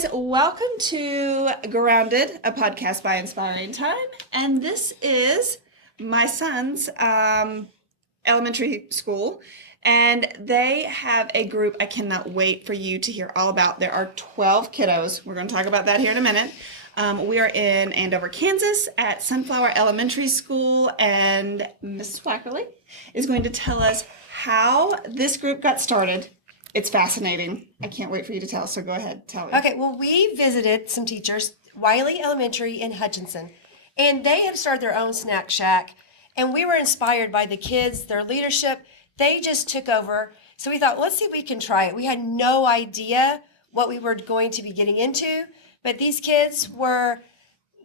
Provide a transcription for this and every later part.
guys, welcome to Grounded, a podcast by Inspiring Time. And this is my son's elementary school. And they have a group I cannot wait for you to hear all about. There are 12 kiddos. We're going to talk about that here in a minute. We are in Andover, Kansas at Sunflower Elementary School. And Miss Wackerly is going to tell us how this group got started. It's fascinating. I can't wait for you to tell us, so go ahead, tell me. Okay, well, we visited some teachers, Wiley Elementary in Hutchinson, and they have started their own snack shack, and we were inspired by the kids, their leadership. They just took over, so we thought, let's see if we can try it. We had no idea what we were going to be getting into, but these kids were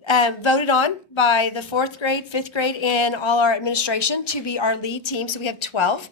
voted on by the 4th grade, 5th grade, and all our administration to be our lead team, so we have 12.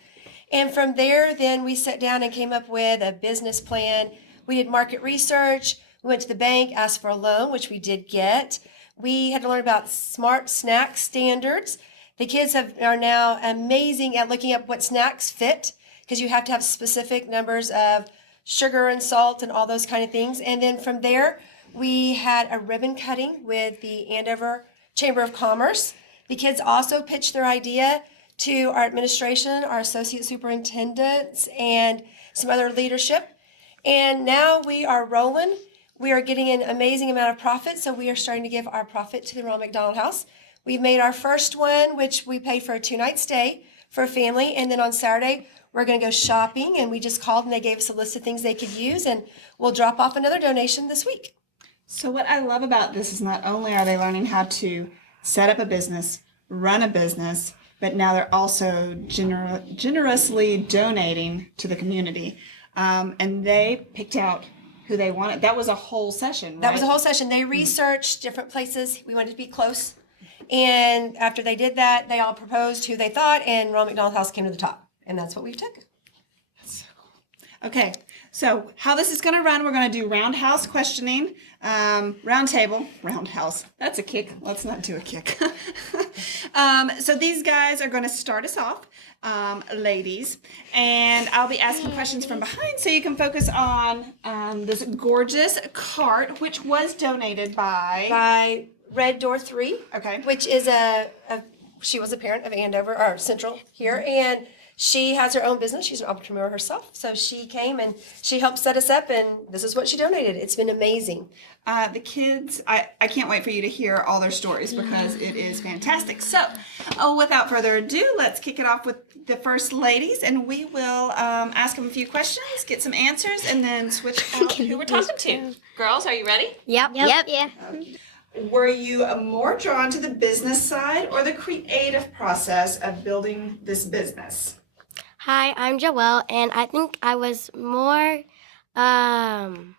And from there, then we sat down and came up with a business plan. We did market research. We went to the bank, asked for a loan, which we did get. We had to learn about smart snack standards. The kids are now amazing at looking up what snacks fit, because you have to have specific numbers of sugar and salt and all those kind of things. And then from there, we had a ribbon cutting with the Andover Chamber of Commerce. The kids also pitched their idea to our administration, our associate superintendents, and some other leadership. And now we are rolling. We are getting an amazing amount of profit, so we are starting to give our profit to the Ronald McDonald House. We've made our first one, which we paid for a 2-night stay for a family, and then on Saturday, we're going to go shopping, and we just called, and they gave us a list of things they could use, and we'll drop off another donation this week. So what I love about this is not only are they learning how to set up a business, run a business, but now they're also generously donating to the community. And they picked out who they wanted. That was a whole session, right? That was a whole session. They researched different places. We wanted to be close. And after they did that, they all proposed who they thought, and Ronald McDonald House came to the top. And that's what we've taken. Okay, so how this is going to run, we're going to do roundhouse questioning, roundhouse. That's a kick. Let's not do a kick. So these guys are going to start us off, ladies, and I'll be asking questions from behind so you can focus on this gorgeous cart, which was donated by Red Door 3, Okay. which is she was a parent of Andover, or Central here, and she has her own business. She's an entrepreneur herself. So she came and she helped set us up, and this is what she donated. It's been amazing. The kids, I can't wait for you to hear all their stories because it is fantastic. So, without further ado, let's kick it off with the first ladies, and we will ask them a few questions, get some answers, and then switch out who we're talking to. Girls, are you ready? Yep. Yeah. Were you more drawn to the business side or the creative process of building this business? Hi, I'm Joelle, and I think I was more drawn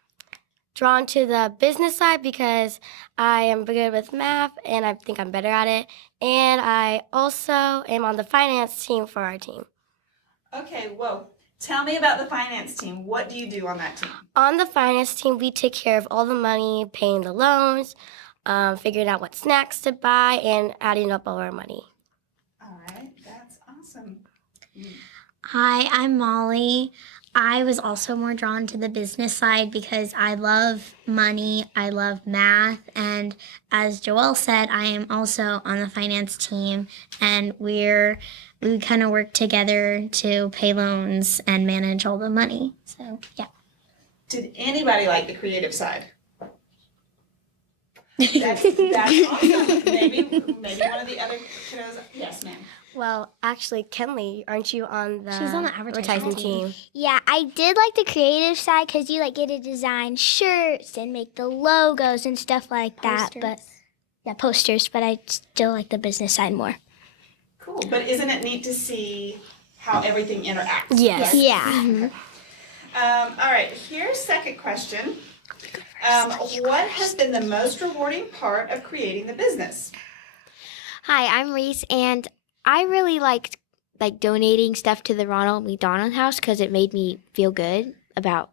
to the business side because I am good with math, and I think I'm better at it. And I also am on the finance team for our team. Okay, well, tell me about the finance team. What do you do on that team? On the finance team, we take care of all the money, paying the loans, figuring out what snacks to buy, and adding up all our money. All right, that's awesome. Hi, I'm Molly. I was also more drawn to the business side because I love money, I love math, and as Joelle said, I am also on the finance team, and we kind of work together to pay loans and manage all the money. So, yeah. Did anybody like the creative side? That's awesome. Maybe one of the other kiddos. Yes, ma'am. Well, actually, Kenleigh, aren't you on the She's on the advertising team? Yeah, I did like the creative side because you get to design shirts and make the logos and stuff like that. But yeah, posters. But I still like the business side more. Cool. But isn't it neat to see how everything interacts? Yes. Right? Yeah. Mm-hmm. All right. Here's second question. What has been the most rewarding part of creating the business? Hi, I'm Reese, and I really liked donating stuff to the Ronald McDonald House because it made me feel good about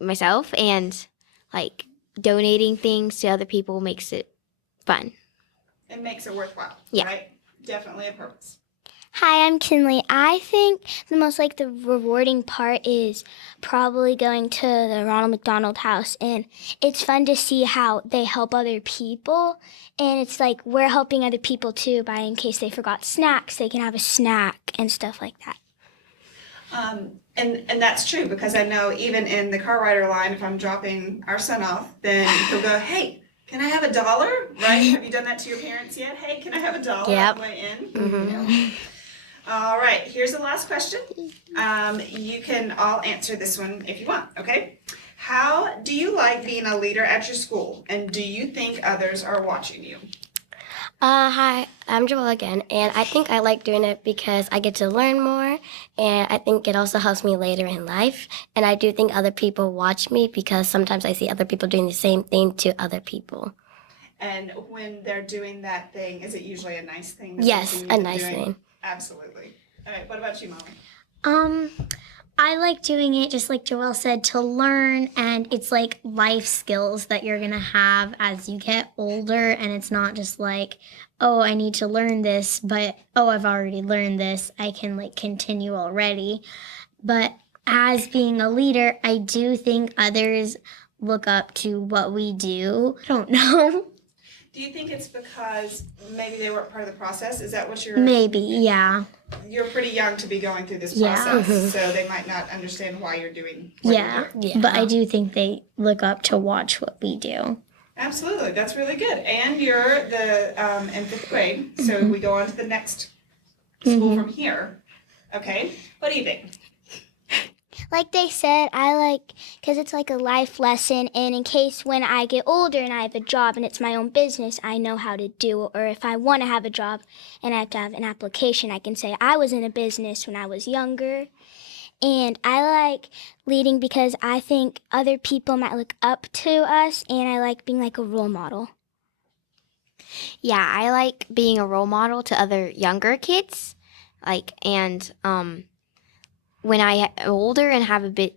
myself, and donating things to other people makes it fun. It makes it worthwhile. Yeah. Right? Definitely a purpose. Hi, I'm Kenleigh. I think the most the rewarding part is probably going to the Ronald McDonald House, and it's fun to see how they help other people, and it's we're helping other people too by in case they forgot snacks, they can have a snack and stuff like that. And that's true, because I know even in the car rider line, if I'm dropping our son off, then he'll go, hey, can I have $1? Right? Have you done that to your parents yet? Hey, can I have $1 on the way in? Yeah. All right, here's the last question. You can all answer this one if you want, okay? How do you like being a leader at your school, and do you think others are watching you? Hi, I'm Joelle again, and I think I like doing it because I get to learn more, and I think it also helps me later in life. And I do think other people watch me because sometimes I see other people doing the same thing to other people. And when they're doing that thing, is it usually a nice thing? that Yes, they see a you nice doing? thing. Absolutely. All right, what about you, Molly? I like doing it just like Joelle said to learn, and it's life skills that you're gonna have as you get older, and it's not just oh, I need to learn this, but oh, I've already learned this, I can continue already. But as being a leader, I do think others look up to what we do. I don't know. Do you think it's because maybe they weren't part of the process? Is that what you're... Maybe, yeah. You're pretty young to be going through this Yeah. process, so they might not understand why you're doing what Yeah. you're doing. Yeah. But I do think they look up to watch what we do. Absolutely, that's really good. And you're in 5th grade, so we go on to the next school from here. Okay, what do you think? Like they said, I because it's a life lesson, and in case when I get older and I have a job and it's my own business, I know how to do it. Or if I want to have a job and I have to have an application, I can say I was in a business when I was younger. And I like leading because I think other people might look up to us, and I like being a role model. Yeah, I like being a role model to other younger kids. When I am older and have a bit,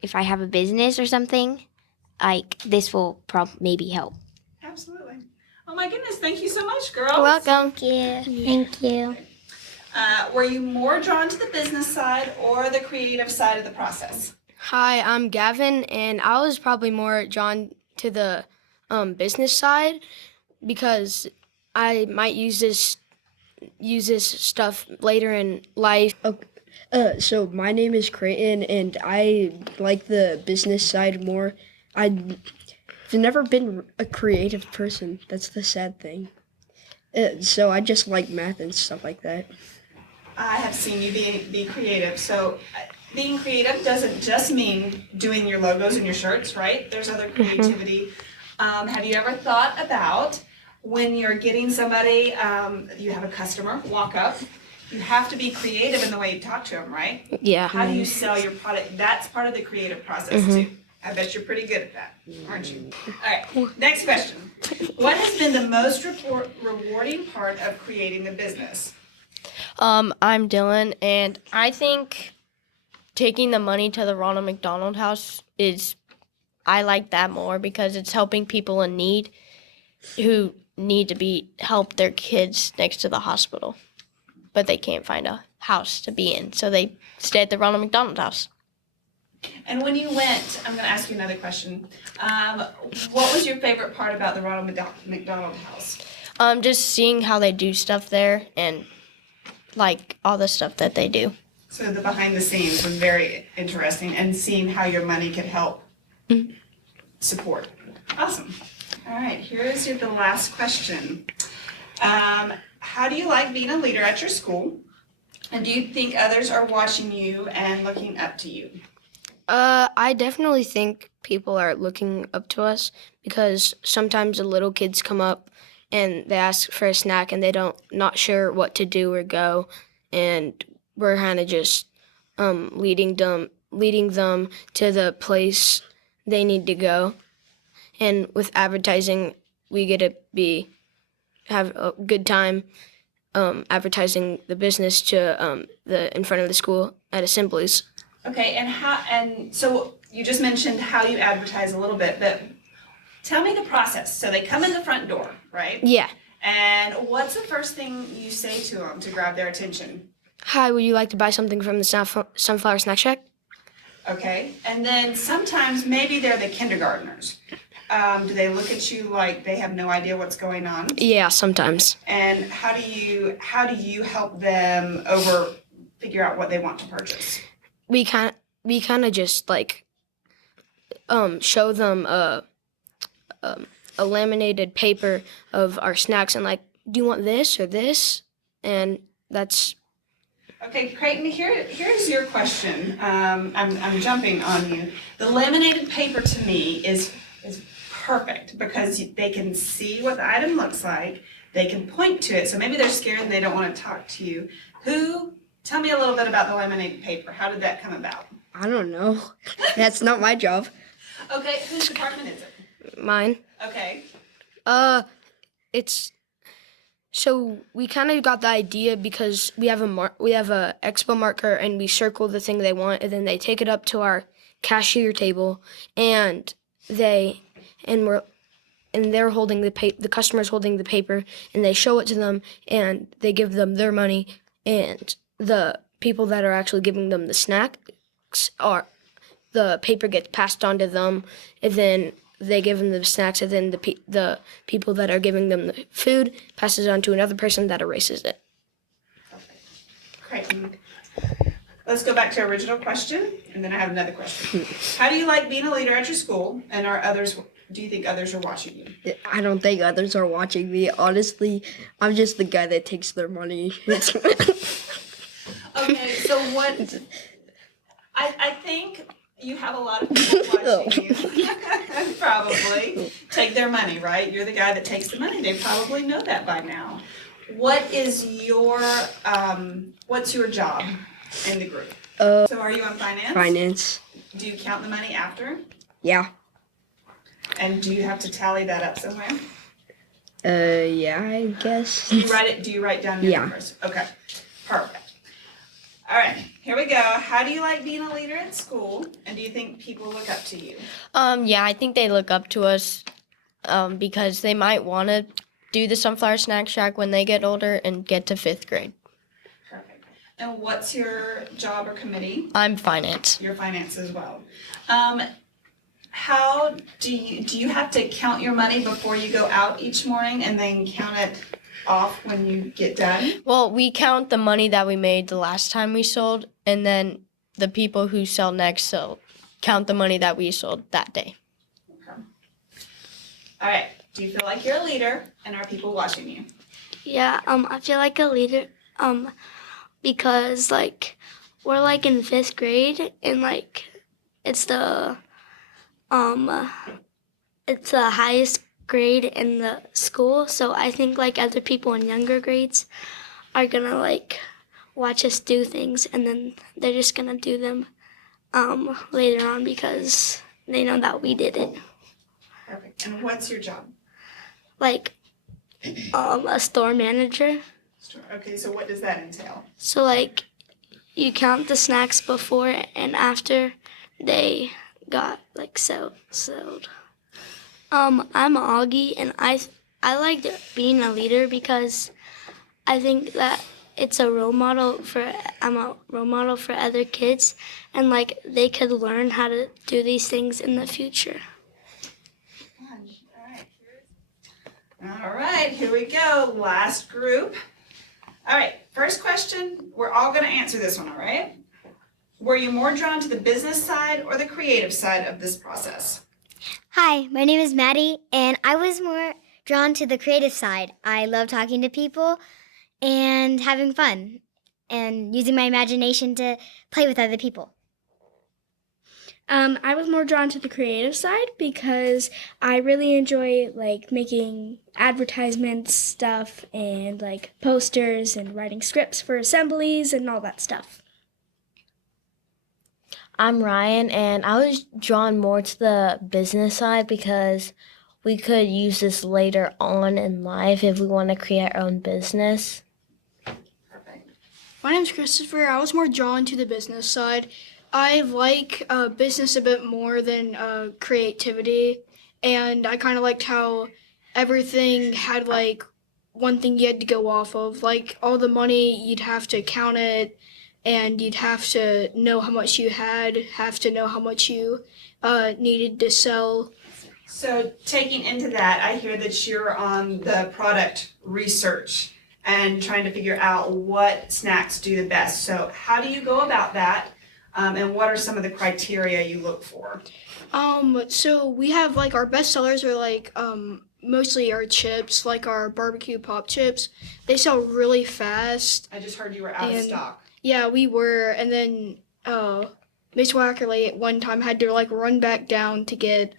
if I have a business or something, this will maybe help. Absolutely. Oh my goodness, thank you so much, girls. You're welcome. Thank you. Thank you. Were you more drawn to the business side or the creative side of the process? Hi, I'm Gavin, and I was probably more drawn to the business side because I might use this stuff later in life. So my name is Creighton, and I like the business side more. I've never been a creative person. That's the sad thing. So I just like math and stuff like that. I have seen you be creative. So being creative doesn't just mean doing your logos and your shirts, right? There's other creativity. Have you ever thought about when you're getting somebody, you have a customer walk up, you have to be creative in the way you talk to them, right? Yeah. How do you sell your product? That's part of the creative process too. I bet you're pretty good at that, aren't you? All right, next question. What has been the most rewarding part of creating a business? I'm Dylan, and I think taking the money to the Ronald McDonald House I like that more because it's helping people in need who need to help their kids next to the hospital, but they can't find a house to be in, so they stay at the Ronald McDonald House. And when you went, I'm going to ask you another question. What was your favorite part about the Ronald McDonald House? Just seeing how they do stuff there and all the stuff that they do. So the behind the scenes was very interesting, and seeing how your money could help support. Awesome. All right, here is the last question. How do you like being a leader at your school? And do you think others are watching you and looking up to you? I definitely think people are looking up to us because sometimes the little kids come up and they ask for a snack and not sure what to do or go, and we're kind of just leading them to the place they need to go. And with advertising, we get to have a good time advertising the business to in front of the school at assemblies. Okay, and so you just mentioned how you advertise a little bit, but tell me the process. So they come in the front door, right? Yeah. And what's the first thing you say to them to grab their attention? Hi, would you like to buy something from the Sunflower Snack Shack? Okay, and then sometimes maybe they're the kindergartners. Do they look at you like they have no idea what's going on? Yeah, sometimes. And how do you help them figure out what they want to purchase? We kind of just like show them a laminated paper of our snacks and like, do you want this or this? And that's. Okay, Creighton, here's your question. I'm jumping on you. The laminated paper to me is perfect because they can see what the item looks like. They can point to it. So maybe they're scared and they don't want to talk to you. Tell me a little bit about the laminated paper. How did that come about? I don't know. That's not my job. Okay, whose department is it? Mine. Okay. It's so we kind of got the idea because we have a expo marker and we circle the thing they want and then they take it up to our cashier table and they're holding the customer's holding the paper and they show it to them and they give them their money and the people that are actually giving them the snacks the paper gets passed on to them and then they give them the snacks, and then the people that are giving them the food passes on to another person that erases it. Great. Let's go back to our original question, and then I have another question. How do you like being a leader at your school, and do you think others are watching you? I don't think others are watching me. Honestly, I'm just the guy that takes their money. Okay, so what? I think you have a lot of people watching you. Probably take their money, right? You're the guy that takes the money. They probably know that by now. What's your job in the group? So are you on finance? Finance. Do you count the money after? Yeah. And do you have to tally that up somewhere? Yeah, I guess. Do you write down your numbers? Okay, perfect. All right, here we go. How do you like being a leader at school? And do you think people look up to you? Yeah, I think they look up to us because they might want to do the Sunflower Snack Shack when they get older and get to 5th grade. Perfect. And what's your job or committee? I'm finance. Your finance as well. How do you have to count your money before you go out each morning and then count it off when you get done? Well, we count the money that we made the last time we sold, and then the people who sell next count the money that we sold that day. Okay. All right. Do you feel like you're a leader, and are people watching you? Yeah, I feel like a leader, because we're in 5th grade and it's the highest grade in the school, so I think other people in younger grades are gonna watch us do things and then they're just gonna do them later on because they know that we did it. Perfect. And what's your job? A store manager. Okay, so what does that entail? So you count the snacks before and after they got sold. I'm Auggie, and I like being a leader because I think that I'm a role model for other kids, and they could learn how to do these things in the future. All right, here we go. Last group. All right, first question. We're all going to answer this one, all right? Were you more drawn to the business side or the creative side of this process? Hi, my name is Maddie, and I was more drawn to the creative side. I love talking to people and having fun and using my imagination to play with other people. I was more drawn to the creative side because I really enjoy making advertisements stuff and posters and writing scripts for assemblies and all that stuff. I'm Ryan, and I was drawn more to the business side because we could use this later on in life if we want to create our own business. Perfect. My name's Christopher. I was more drawn to the business side. I like business a bit more than creativity, and I kind of liked how everything had one thing you had to go off of. Like all the money, you'd have to count it, and you'd have to know how much you had, have to know how much you needed to sell. So taking into that, I hear that you're on the product research and trying to figure out what snacks do the best. So how do you go about that? And what are some of the criteria you look for? So we have like our best sellers are like mostly our chips, like our barbecue pop chips. They sell really fast. I just heard you were out of stock. Yeah, we were, and then Miss Wackerly at one time had to like run back down to get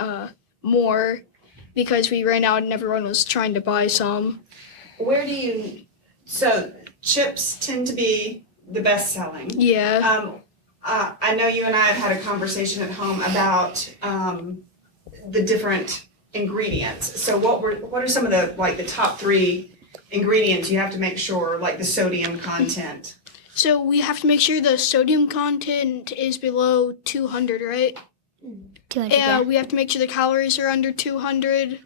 more because we ran out and everyone was trying to buy some. So chips tend to be the best selling. Yeah. I know you and I have had a conversation at home about the different ingredients. So what are some of the top 3 ingredients you have to make sure, like the sodium content? So we have to make sure the sodium content is below 200, right? 200. Yeah, we have to make sure the calories are under 200,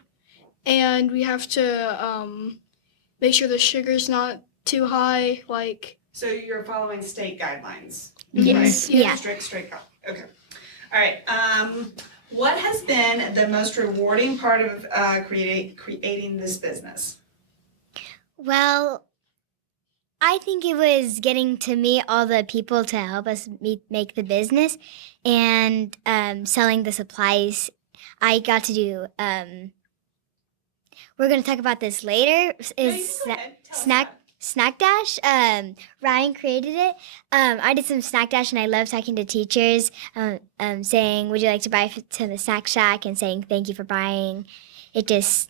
and we have to make sure the sugar's not too high. Like. So you're following state guidelines. Yes. Right? Yeah. Strict. Okay. All right. What has been the most rewarding part of creating this business? Well, I think it was getting to meet all the people to help us make the business and selling the supplies. I got to do, we're going to talk about this later, is Snack Dash. Ryan created it. I did some Snack Dash and I love talking to teachers, saying, would you like to buy to the Snack Shack, and saying thank you for buying. It just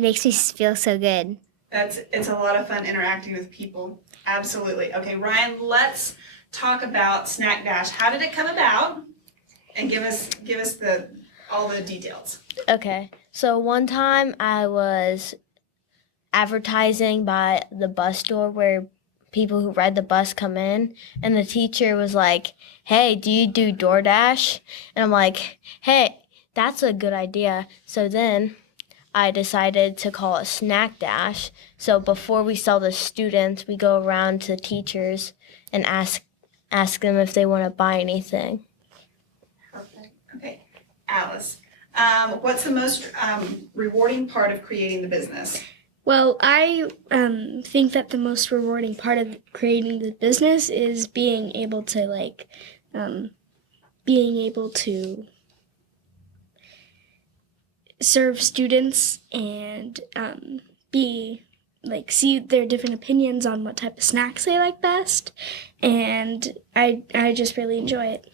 makes me feel so good. It's a lot of fun interacting with people. Absolutely. Okay, Ryan, let's talk about Snack Dash. How did it come about? And give us all the details. Okay, so one time I was advertising by the bus door where people who ride the bus come in, and the teacher was like, hey, do you do DoorDash? And I'm like, hey, that's a good idea. So then I decided to call it Snack Dash. So before we sell the students, we go around to the teachers and ask them if they want to buy anything. Perfect. Okay, Alice, what's the most rewarding part of creating the business? Well, I think that the most rewarding part of creating the business is being able to serve students and see their different opinions on what type of snacks they like best, and I just really enjoy it.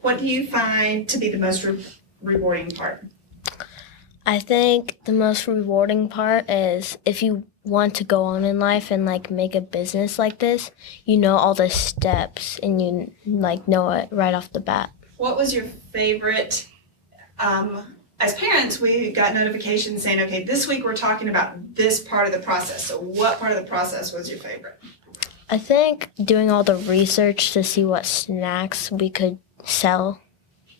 What do you find to be the most rewarding part? I think the most rewarding part is if you want to go on in life and make a business like this, you know all the steps and you know it right off the bat. What was your favorite? As parents, we got notifications saying, okay, this week we're talking about this part of the process. So what part of the process was your favorite? I think doing all the research to see what snacks we could sell.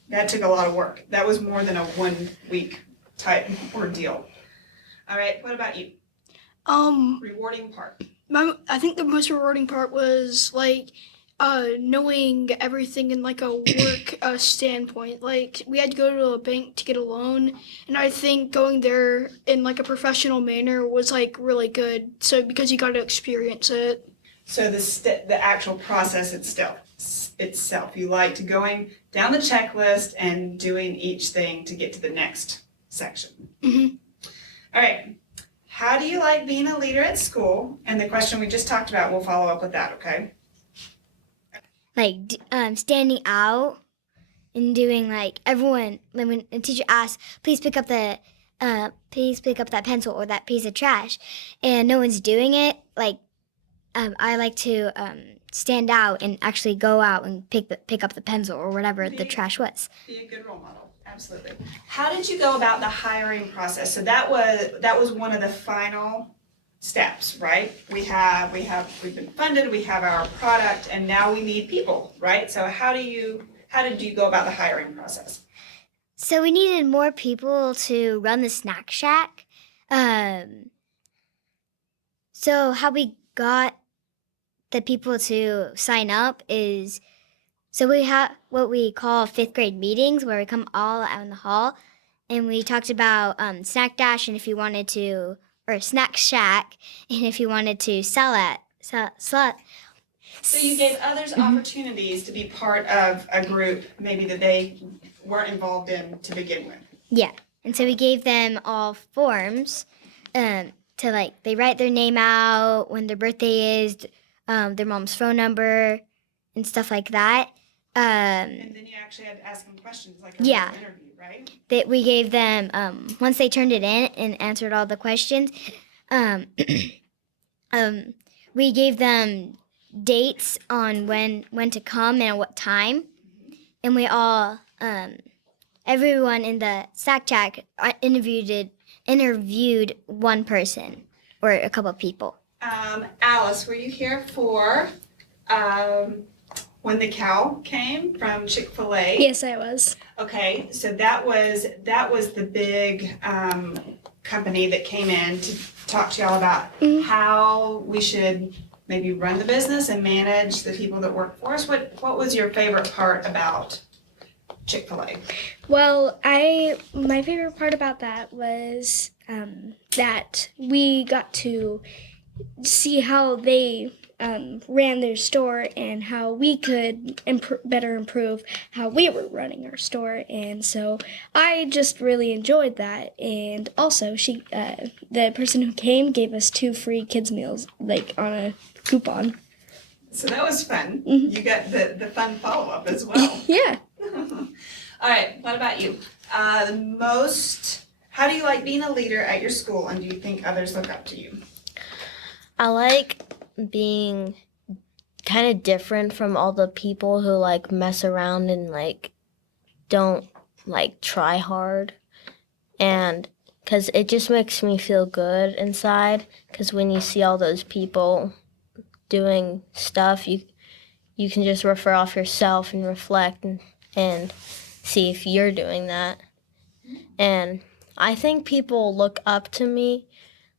That took a lot of work. That was more than a 1 week type ordeal. All right, what about you? Rewarding part. I think the most rewarding part was knowing everything in a work standpoint. We had to go to a bank to get a loan, and I think going there in a professional manner was really good. So because you got to experience it. So the actual process itself, you liked going down the checklist and doing each thing to get to the next section. Mm-hmm. All right. How do you like being a leader at school? And the question we just talked about, we'll follow up with that, okay? Standing out and doing everyone, when a teacher asks, please pick up that pencil or that piece of trash, and no one's doing it, I like to stand out and actually go out and pick up the pencil or whatever the trash was. Be a good role model, absolutely. How did you go about the hiring process? So that was one of the final steps, right? We've been funded, we have our product, and now we need people, right? So how did you go about the hiring process? So we needed more people to run the snack shack. So how we got the people to sign up is, so we have what we call 5th grade meetings where we come all out in the hall, and we talked about Snack Dash and if you wanted to, or Snack Shack, and if you wanted to sell at, So you gave others opportunities to be part of a group maybe that they weren't involved in to begin with. Yeah. And so we gave them all forms to like, they write their name out, when their birthday is, their mom's phone number, and stuff like that. And then you actually had to ask them questions like a real Yeah. interview, right? That we gave them, once they turned it in and answered all the questions, we gave them dates on when to come and at what time. And we all, everyone in the Snack Shack interviewed one person or a couple of people. Alice, were you here for when the cow came from Chick-fil-A? Yes, I was. Okay, so that was the big company that came in to talk to y'all about how we should maybe run the business and manage the people that work for us. What was your favorite part about Chick-fil-A? Well, my favorite part about that was that we got to see how they ran their store and how we could better improve how we were running our store. And so I just really enjoyed that. And also, the person who came gave us 2 free kids meals, like on a coupon. So that was fun. You got the fun follow-up as well. Yeah. All right, what about you? How do you like being a leader at your school, and do you think others look up to you? I like being kind of different from all the people who like mess around and like don't like try hard, and because it just makes me feel good inside, because when you see all those people doing stuff, you can just refer off yourself and reflect and see if you're doing that. And I think people look up to me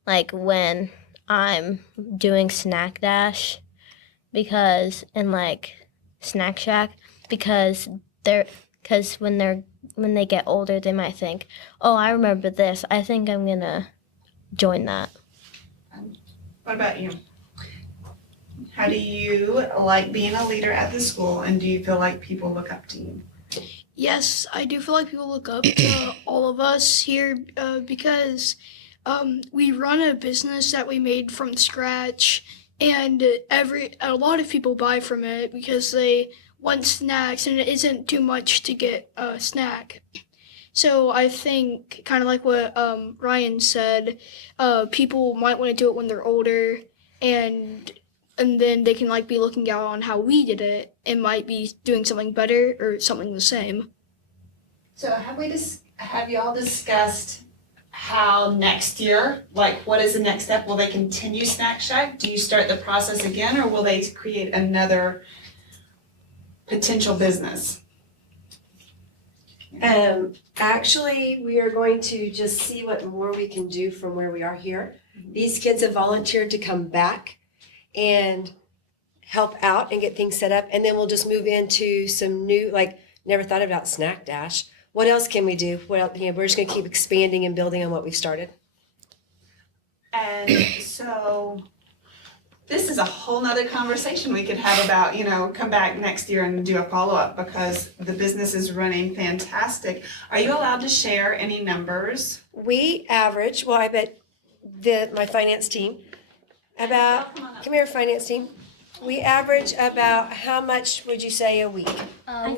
like when I'm doing Snack Dash and like Snack Shack, because when they get older they might think, oh, I remember this, I think I'm gonna join that. What about you? How do you like being a leader at the school, and do you feel like people look up to you? Yes, I do feel like people look up to all of us here because we run a business that we made from scratch, and a lot of people buy from it because they want snacks, and it isn't too much to get a snack. So I think, kind of like what Ryan said, people might want to do it when they're older, and then they can like be looking out on how we did it and might be doing something better or something the same. So have y'all discussed how next year, like what is the next step? Will they continue Snack Shack? Do you start the process again, or will they create another potential business? Actually, we are going to just see what more we can do from where we are here. These kids have volunteered to come back and help out and get things set up, and then we'll just move into some new, like, never thought about Snack Dash. What else can we do? Well, we're just going to keep expanding and building on what we started. And so this is a whole nother conversation we could have about, come back next year and do a follow-up, because the business is running fantastic. Are you allowed to share any numbers? We average, well, I bet my finance team, come here, finance team. We average about, how much would you say a week? A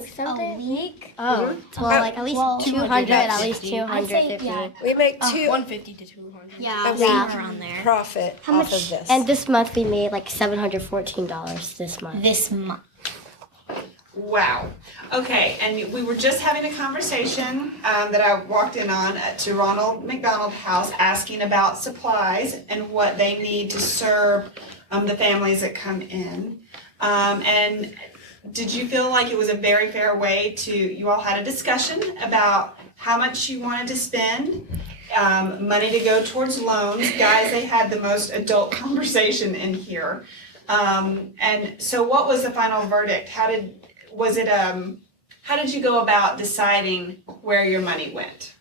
week? Oh, well, like at least 200, at least 250. Yeah. We make 150 to 200. Yeah, a week around there. profit off of this. And this month we made like $714 this month. This month. Wow. Okay, and we were just having a conversation that I walked in on to Ronald McDonald House, asking about supplies and what they need to serve the families that come in. And did you feel like it was a very fair way you all had a discussion about how much you wanted to spend? money to go towards loans. Guys, they had the most adult conversation in here. And so what was the final verdict? How did you go about deciding where your money went?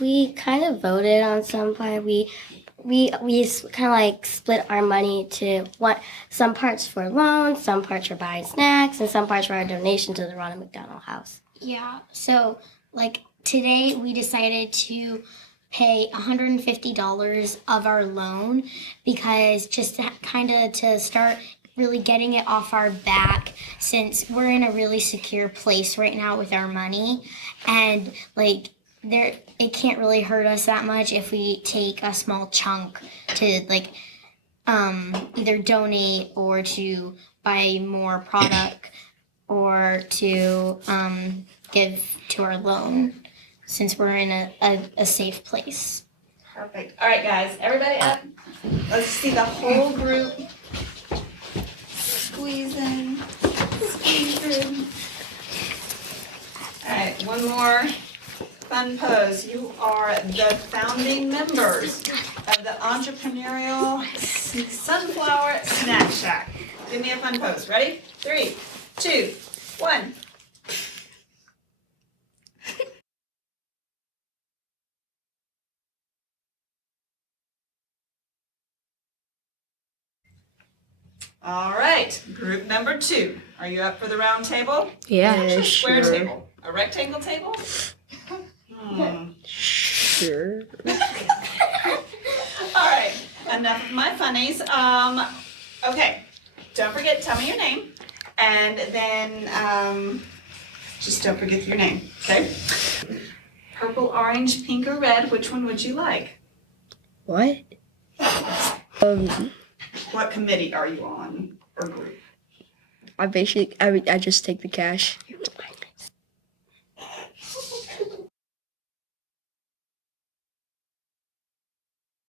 We kind of voted on some part. We kind of like split our money to some parts for loans, some parts for buying snacks, and some parts for our donation to the Ronald McDonald House. Yeah. So, like, today we decided to pay $150 of our loan because just to start really getting it off our back, since we're in a really secure place right now with our money, and like it can't really hurt us that much if we take a small chunk to like either donate or to buy more product or to give to our loan, since we're in a safe place. Perfect. All right, guys, everybody up. Let's see the whole group squeezing. All right, one more fun pose. You are the founding members of the Entrepreneurial Sunflower Snack Shack. Give me a fun pose. Ready? 3, 2, 1. All right, group number 2. Are you up for the round table? Yeah. Actually, square Sure. table. A rectangle table? Sure. All right, enough of my funnies. Okay, don't forget, tell me your name, and then just don't forget your name, okay? Purple, orange, pink, or red, which one would you like? What? What committee are you on, or group? I just take the cash.